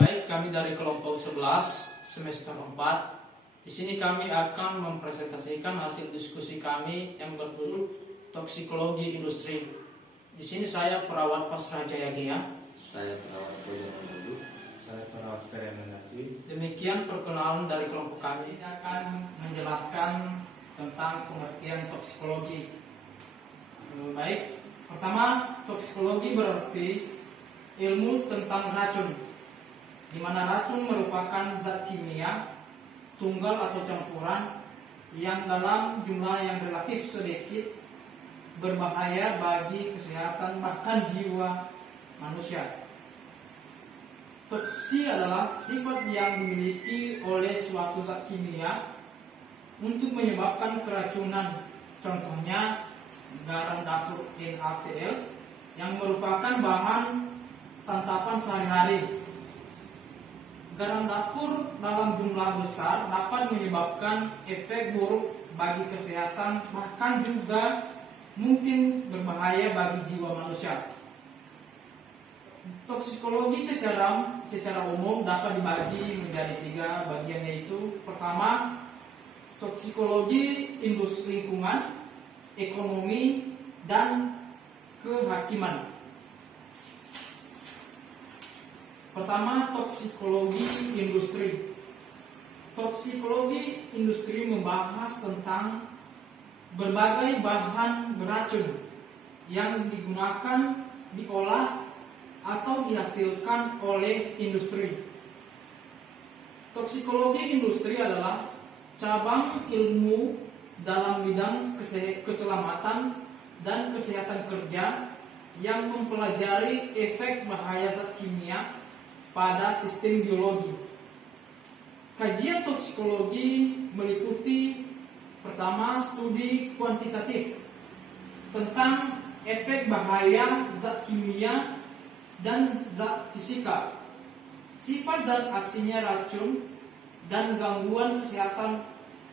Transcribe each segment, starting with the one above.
Baik, kami dari kelompok 11 semester 4. Di sini kami akan mempresentasikan hasil diskusi kami yang berjudul toksikologi industri. Di sini saya perawat Pasrajaya Gea. Saya perawat Fajar Dulu. Saya perawat Fereman Najib. Demikian perkenalan dari kelompok kami. Saya akan menjelaskan tentang pengertian toksikologi. Baik, pertama, toksikologi berarti ilmu tentang racun, di mana racun merupakan zat kimia tunggal atau campuran yang dalam jumlah yang relatif sedikit berbahaya bagi kesehatan bahkan jiwa manusia. Toksi adalah sifat yang dimiliki oleh suatu zat kimia untuk menyebabkan keracunan. Contohnya garam dapur NaCl yang merupakan bahan santapan sehari-hari. Garam dapur dalam jumlah besar dapat menyebabkan efek buruk bagi kesehatan, bahkan juga mungkin berbahaya bagi jiwa manusia. Toksikologi secara umum dapat dibagi menjadi 3 bagian, yaitu pertama, toksikologi industri lingkungan, ekonomi, dan kehakiman. Pertama, toksikologi industri. Toksikologi industri membahas tentang berbagai bahan beracun yang digunakan, diolah, atau dihasilkan oleh industri. Toksikologi industri adalah cabang ilmu dalam bidang keselamatan dan kesehatan kerja yang mempelajari efek bahaya zat kimia pada sistem biologi. Kajian toksikologi meliputi pertama, studi kuantitatif tentang efek bahaya zat kimia dan zat fisika, sifat dan aksinya racun, dan gangguan kesehatan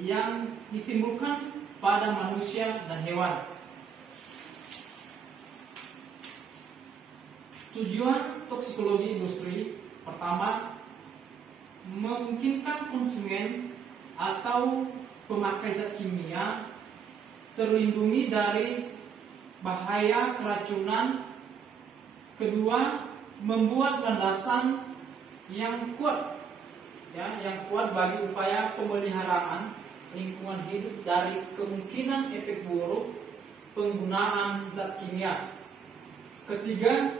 yang ditimbulkan pada manusia dan hewan. Tujuan toksikologi industri pertama, memungkinkan konsumen atau pemakai zat kimia terlindungi dari bahaya keracunan. Kedua, membuat landasan yang kuat bagi upaya pemeliharaan lingkungan hidup dari kemungkinan efek buruk penggunaan zat kimia. Ketiga,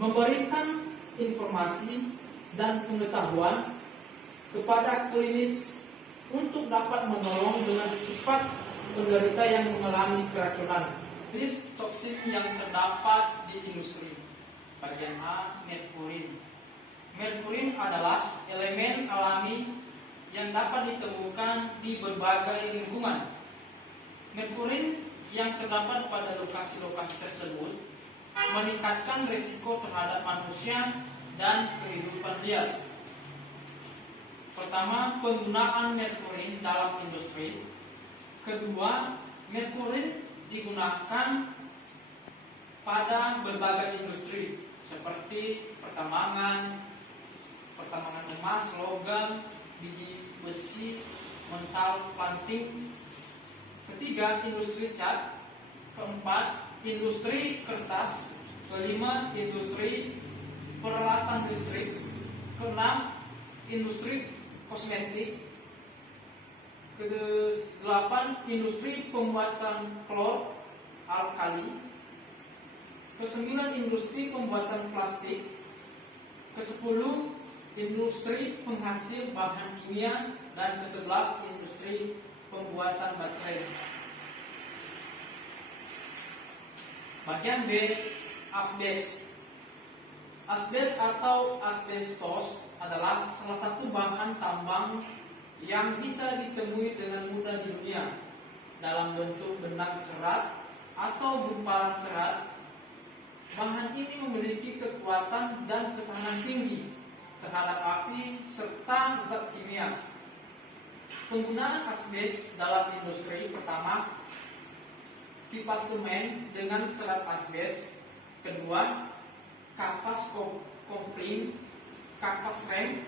memberikan informasi dan pengetahuan kepada klinis untuk dapat menolong dengan cepat penderita yang mengalami keracunan. Jenis toksin yang terdapat di industri. Bagian A, merkurin. Merkurin adalah elemen alami yang dapat ditemukan di berbagai lingkungan. Merkurin yang terdapat pada lokasi-lokasi tersebut meningkatkan risiko terhadap manusia dan kehidupan liar. Pertama, penggunaan merkurin dalam industri. Kedua, merkurin digunakan pada berbagai industri seperti pertambangan emas, logam, biji besi, mental, planting. Ketiga, industri cat. Keempat, industri kertas. Kelima, industri peralatan listrik. Keenam, industri kosmetik. Kedelapan, industri pembuatan klor alkali. Kesembilan, industri pembuatan plastik. Kesepuluh, industri penghasil bahan kimia. Dan ke-11, industri pembuatan baterai. Bagian B, asbes. Asbes atau asbestos adalah salah satu bahan tambang yang bisa ditemui dengan mudah di dunia dalam bentuk benang serat atau gumpalan serat. Bahan ini memiliki kekuatan dan ketahanan tinggi terhadap api serta zat kimia. Penggunaan asbes dalam industri. Pertama, pipa semen dengan serat asbes. Kedua, kapas kopling, kapas rem,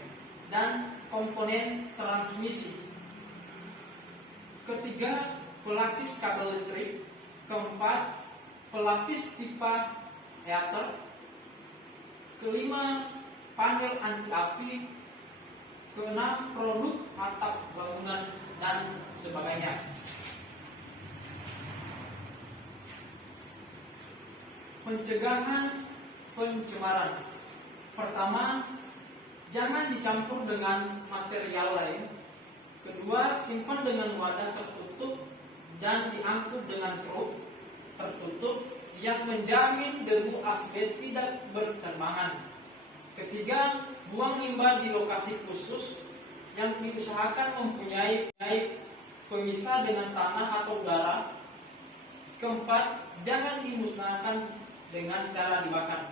dan komponen transmisi. Ketiga, pelapis kabel listrik. Keempat, pelapis pipa heater. Kelima, panel anti api. Keenam, produk atap bangunan dan sebagainya. Pencegahan pencemaran. Pertama, jangan dicampur dengan material lain. Kedua, simpan dengan wadah tertutup dan diangkut dengan truk tertutup yang menjamin debu asbes tidak berterbangan. Ketiga, buang limbah di lokasi khusus yang diusahakan mempunyai pemisah dengan tanah atau udara. Keempat, jangan dimusnahkan dengan cara dibakar.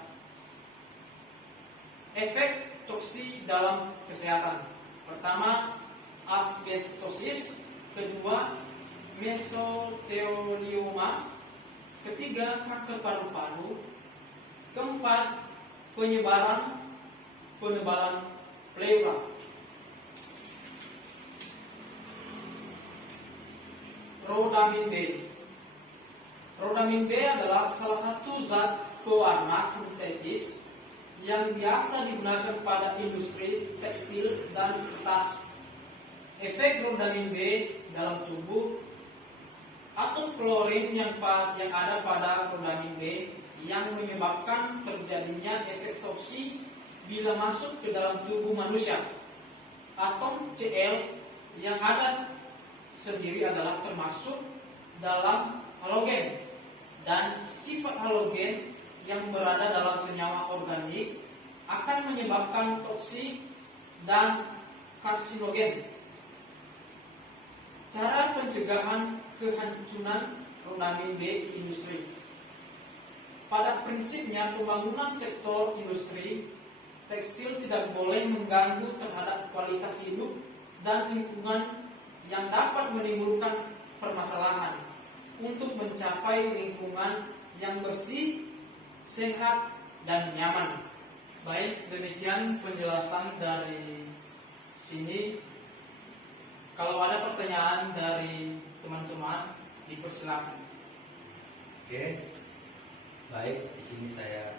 Efek toksi dalam kesehatan. Pertama, asbestosis. Kedua, mesotelioma. Ketiga, kanker paru-paru. Keempat, penebalan pleura. Rodamin B. Rodamin B adalah salah satu zat pewarna sintetis yang biasa digunakan pada industri tekstil dan kertas. Efek rodamin B dalam tubuh: atom klorin yang ada pada rodamin B yang menyebabkan terjadinya efek toksi bila masuk ke dalam tubuh manusia. Atom Cl yang ada sendiri adalah termasuk dalam halogen, dan sifat halogen yang berada dalam senyawa organik akan menyebabkan toksik dan karsinogen. Cara pencegahan kehancuran rodamin B di industri. Pada prinsipnya, pembangunan sektor industri tekstil tidak boleh mengganggu terhadap kualitas hidup dan lingkungan yang dapat menimbulkan permasalahan. Untuk mencapai lingkungan yang bersih, sehat, dan nyaman. Baik, demikian penjelasan dari sini. Kalau ada pertanyaan dari teman-teman, dipersilakan. Oke, baik. Di sini saya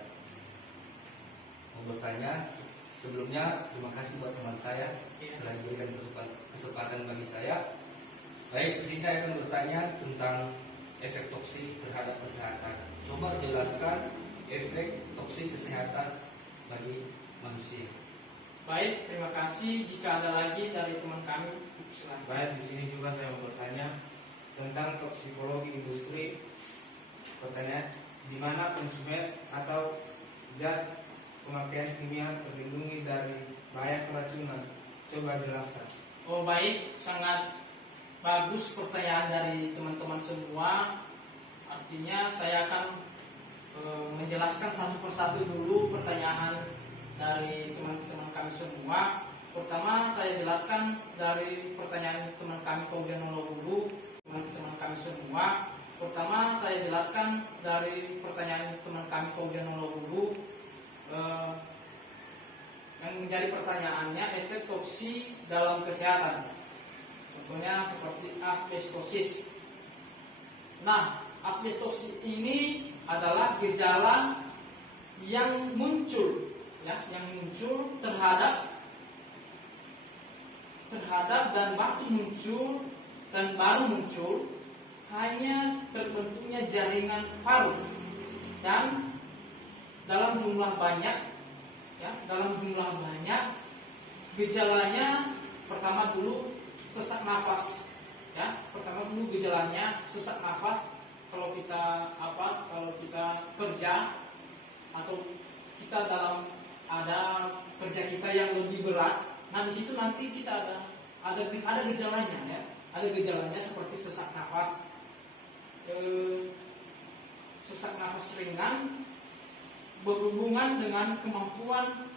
mau bertanya. Sebelumnya terima kasih buat teman saya telah diberikan kesempatan bagi saya. Baik, di sini saya akan bertanya tentang efek toksik terhadap kesehatan. Coba jelaskan efek toksik kesehatan bagi manusia. Baik, terima kasih. Jika ada lagi dari teman kami, silakan. Baik, di sini juga saya mau bertanya tentang toksikologi industri. Pertanyaan, di mana konsumen atau zat pemakaian kimia terlindungi dari bahaya keracunan? Coba jelaskan. Oh baik, sangat bagus pertanyaan dari teman-teman semua. Artinya saya akan menjelaskan satu persatu dulu pertanyaan dari teman-teman kami semua. Pertama, saya jelaskan dari pertanyaan teman kami Fauzan dulu, teman-teman kami semua. Pertama, saya jelaskan dari pertanyaan teman kami Fauzan dulu, yang menjadi pertanyaannya efek toksi dalam kesehatan. Contohnya seperti asbestosis. Nah, asbestosis ini adalah gejala yang muncul, yang muncul terhadap dan batu muncul dan baru muncul hanya terbentuknya jaringan paru dan dalam jumlah banyak, gejalanya pertama dulu sesak nafas, gejalanya sesak nafas. Kalau kita kerja atau kita ada kerja kita yang lebih berat, nah di situ nanti kita ada gejalanya, ada gejalanya seperti sesak nafas, ringan berhubungan dengan kemampuan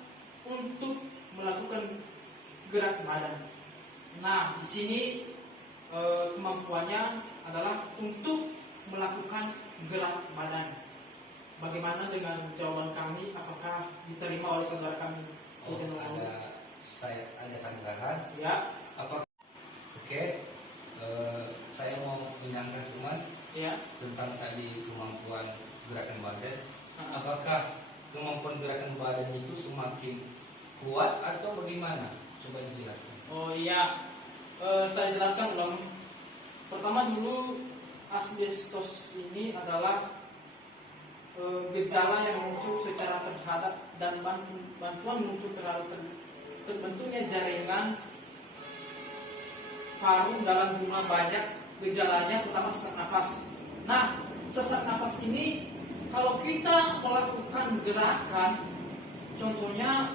untuk melakukan gerak badan. Nah di sini kemampuannya adalah untuk melakukan gerak badan. bagaimana dengan jawaban kami? Apakah diterima oleh saudara kami? Oh, ada sanggahan. Ya. Oke, saya mau menyangka teman Ya. tentang tadi kemampuan gerakan badan. Apakah kemampuan gerakan badan itu semakin kuat atau bagaimana? Coba dijelaskan. Oh iya, saya jelaskan ulang. Pertama dulu, asbestos ini adalah gejala yang muncul secara terhadap dan bantuan muncul terhadap terbentuknya jaringan paru dalam jumlah banyak. Gejalanya pertama sesak nafas. Nah, sesak nafas ini kalau kita melakukan gerakan, contohnya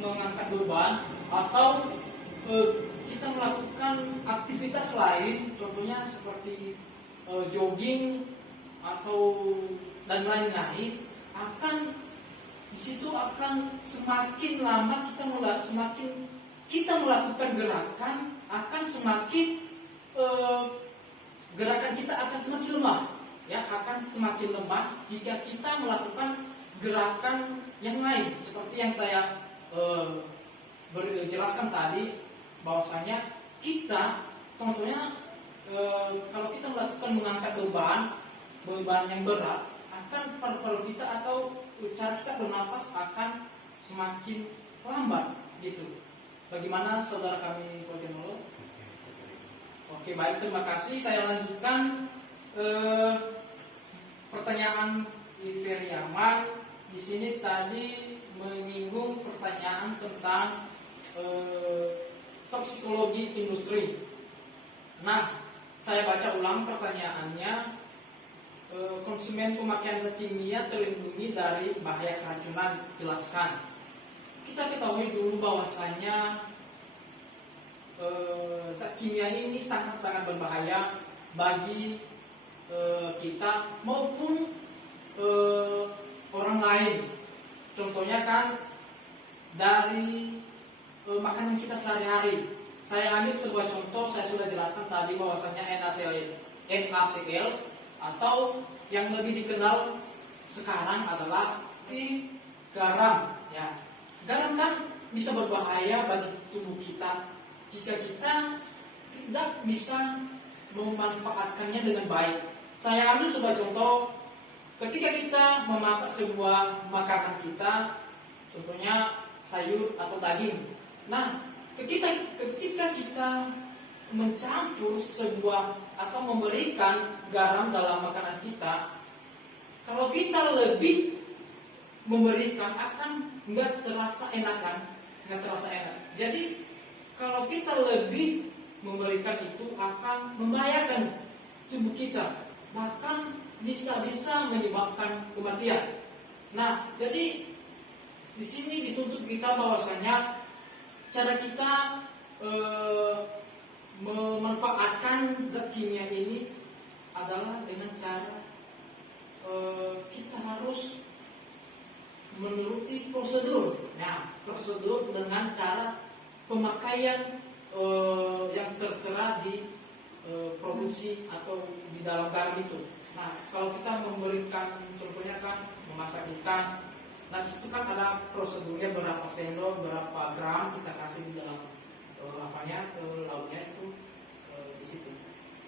mengangkat beban atau kita melakukan aktivitas lain, contohnya seperti jogging atau dan lain-lain, akan di situ akan semakin lama semakin kita melakukan gerakan, akan semakin gerakan kita akan semakin lemah, ya, akan semakin lemah jika kita melakukan gerakan yang lain seperti yang saya jelaskan tadi, bahwasanya kita contohnya kalau kita melakukan mengangkat beban yang berat, akan paru-paru kita atau cara kita bernafas akan semakin lambat gitu. Bagaimana saudara kami Kodenolo? Oke, baik, terima kasih. Saya lanjutkan pertanyaan Liveriaman. Di sini tadi menyinggung pertanyaan tentang toksikologi industri. Nah, saya baca ulang pertanyaannya. Konsumen pemakaian zat kimia terlindungi dari bahaya keracunan, jelaskan. Kita ketahui dulu bahwasanya zat kimia ini sangat-sangat berbahaya bagi kita maupun orang lain. Contohnya kan dari makanan kita sehari-hari. Saya ambil sebuah contoh, saya sudah jelaskan tadi bahwasanya NaCl atau yang lebih dikenal sekarang adalah garam. Ya, garam kan bisa berbahaya bagi tubuh kita jika kita tidak bisa memanfaatkannya dengan baik. Saya ambil sebuah contoh, ketika kita memasak sebuah makanan kita, contohnya sayur atau daging. Nah, ketika kita mencampur sebuah atau memberikan garam dalam makanan kita, kalau kita lebih memberikan akan nggak terasa enak kan, nggak terasa enak. Jadi kalau kita lebih memberikan itu akan membahayakan tubuh kita, bahkan bisa menyebabkan kematian. Nah, jadi di sini dituntut kita bahwasanya cara kita memanfaatkan zat kimia ini adalah dengan cara kita harus menuruti prosedur. Nah, prosedur dengan cara pemakaian yang tertera di produksi atau di dalam garam itu. Nah, kalau kita memberikan contohnya kan memasak ikan, nah disitu kan ada prosedurnya berapa sendok, berapa gram kita kasih di dalam lauknya itu di situ.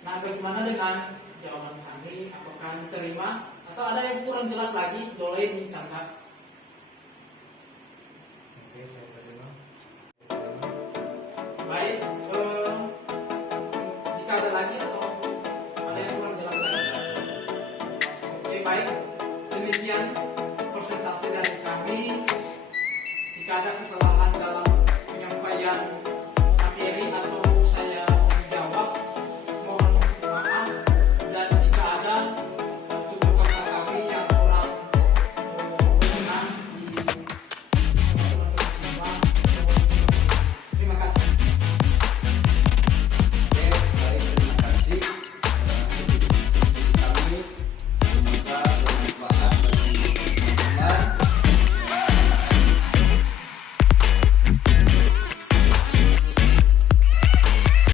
Nah, bagaimana dengan jawaban kami? Apakah diterima atau ada yang kurang jelas lagi? Boleh dicatat. Oke, saya terima. Baik, jika ada lagi atau ada yang kurang jelas lagi? Oke, baik. Demikian presentasi dari kami. Jika ada kesalahan dalam penyampaian